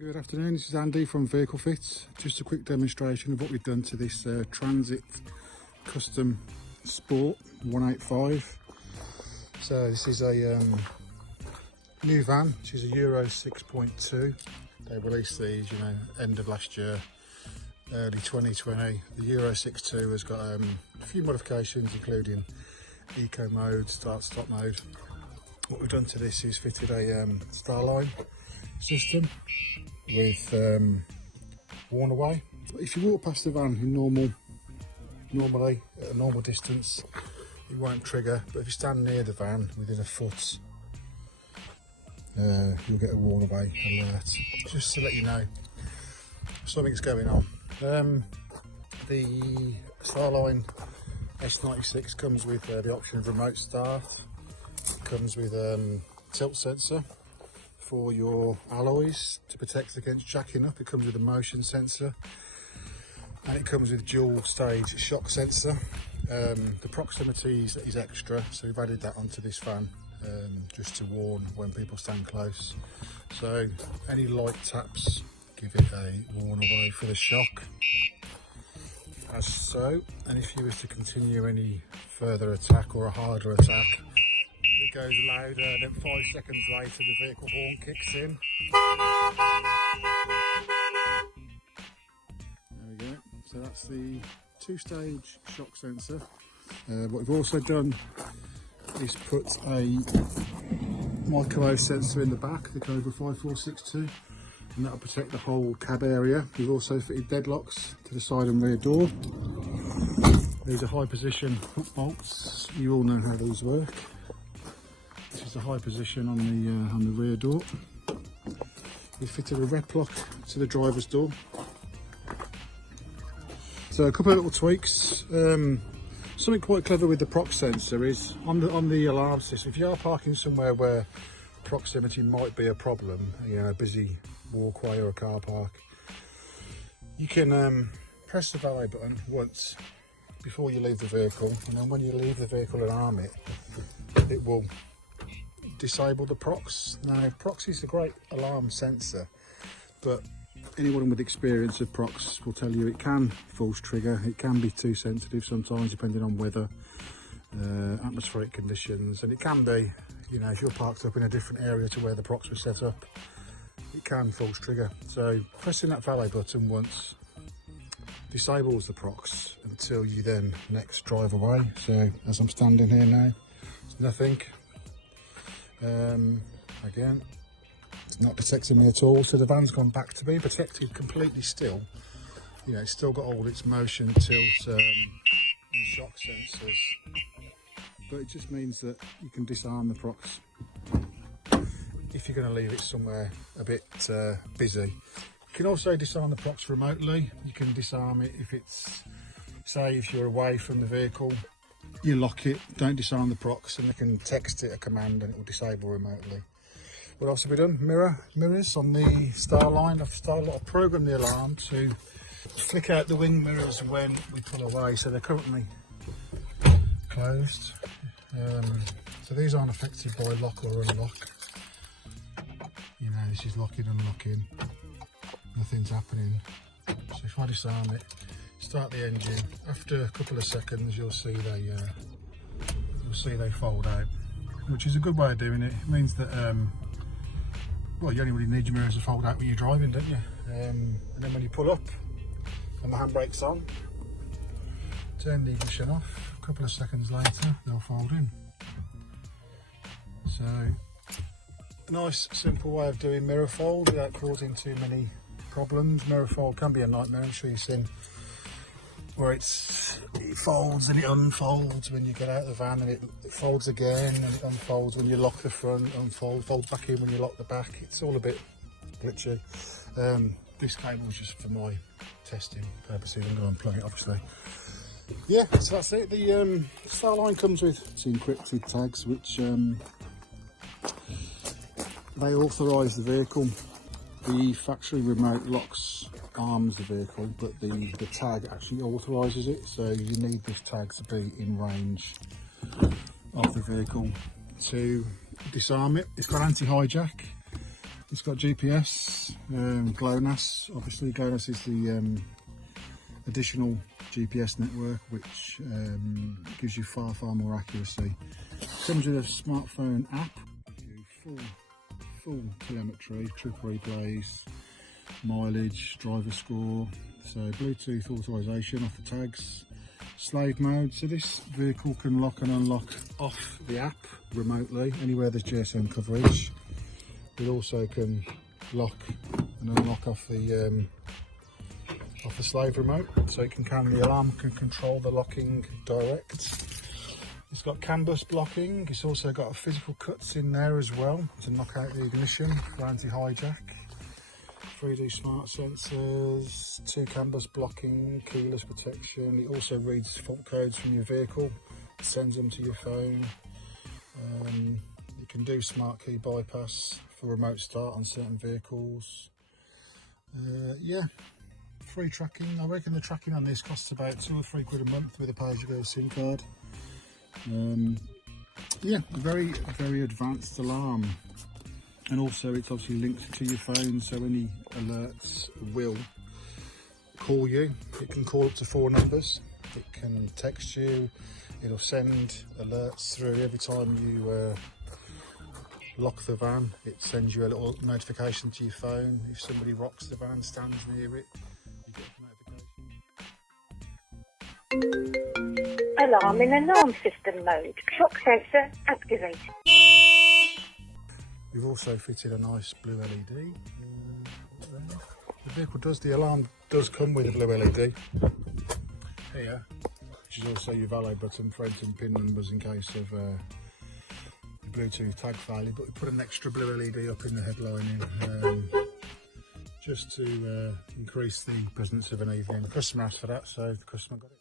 Good afternoon, this is Andy from Vehicle Fits. Just a quick demonstration of what we've done to this Transit Custom Sport 185. So this is a new van, which is a Euro 6.2. They released these, end of last year, early 2020. The Euro 6.2 has got a few modifications, including eco mode, start-stop mode. What we've done to this is fitted a StarLine system with worn away. If you walk past the van in normally at a normal distance, it won't trigger, but if you stand near the van within a foot, you'll get a worn away alert, just to let you know something's going on. The StarLine S96 comes with the option of remote start. It comes with tilt sensor for your alloys to protect against jacking up. It comes with a motion sensor, and it comes with dual stage shock sensor. The proximity is extra, so we've added that onto this van just to warn when people stand close. So any light taps give it a warn away for the shock, as so. And if you was to continue any further attack or a harder attack, it goes louder, then 5 seconds later the vehicle horn kicks in. There we go, so that's the 2-stage shock sensor. What we've also done is put a micro sensor in the back, the Cobra 5462, and that'll protect the whole cab area. We've also fitted deadlocks to the side and rear door. These are high position hook bolts, you all know how these work. This is a high position on the rear door. We fitted a rep lock to the driver's door. So a couple of little tweaks. Something quite clever with the prox sensor is on the alarm system. If you are parking somewhere where proximity might be a problem, a busy walkway or a car park, you can press the valet button once before you leave the vehicle, and then when you leave the vehicle and arm it, it will disable the prox. Now, prox is a great alarm sensor, but anyone with experience of prox will tell you it can false trigger. It can be too sensitive sometimes, depending on weather, atmospheric conditions, and it can be, if you're parked up in a different area to where the prox was set up, it can false trigger. So pressing that valet button once disables the prox until you then next drive away. So as I'm standing here now, there's nothing. Again, it's not detecting me at all, so the van's gone back to being protected completely still. It's still got all its motion, tilt and shock sensors, but it just means that you can disarm the prox if you're going to leave it somewhere a bit busy. You can also disarm the prox remotely. You can disarm it if it's, say, if you're away from the vehicle, you lock it, don't disarm the prox, and you can text it a command and it will disable remotely. What else have we done? Mirrors on the StarLine. I've programmed the alarm to flick out the wing mirrors when we pull away, so they're currently closed. So these aren't affected by lock or unlock. This is locking, unlocking, nothing's happening. So if I disarm it, start the engine, after a couple of seconds you'll see they fold out, which is a good way of doing it. It means that well, you only really need your mirrors to fold out when you're driving, don't you? And then when you pull up and the handbrake's on, turn the ignition off, a couple of seconds later they'll fold in. So a nice simple way of doing mirror fold without causing too many problems. Mirror fold can be a nightmare. I'm sure you've seen where it folds and it unfolds when you get out of the van, and it folds again, and it unfolds when you lock the front, folds back in when you lock the back. It's all a bit glitchy. This cable was just for my testing purposes. I'm going to unplug it, obviously. Yeah, so that's it. The StarLine comes with two encrypted tags, which they authorise the vehicle. The factory remote locks arms the vehicle, but the tag actually authorises it, so you need this tag to be in range of the vehicle to disarm it. It's got anti-hijack, it's got GPS, GLONASS. Obviously GLONASS is the additional GPS network, which gives you far more accuracy. It comes with a smartphone app, full telemetry, trip replays, mileage, driver score, so Bluetooth authorization off the tags, slave mode, so this vehicle can lock and unlock off the app remotely anywhere there's GSM coverage. It also can lock and unlock off the slave remote, so the alarm can control the locking direct. It's got CAN bus blocking. It's also got physical cuts in there as well to knock out the ignition for anti-hijack. 3D smart sensors, 2 CAN bus blocking, keyless protection. It also reads fault codes from your vehicle, sends them to your phone. You can do smart key bypass for remote start on certain vehicles. Yeah, free tracking. I reckon the tracking on this costs about £2 or £3 a month with a pay-as-you-go SIM card. Yeah, very advanced alarm, and also it's obviously linked to your phone, so any alerts will call you. It can call up to 4 numbers, it can text you, it'll send alerts through every time you lock the van. It sends you a little notification to your phone. If somebody rocks the van, stands near it, you get a notification. Alarm in alarm system mode. Shock sensor activated. We've also fitted a nice blue LED. The alarm does come with a blue LED here, which is also your valet button for entering PIN numbers in case of your Bluetooth tag failure. But we put an extra blue LED up in the headlining just to increase the presence of an evening. The customer asked for that, so the customer got it.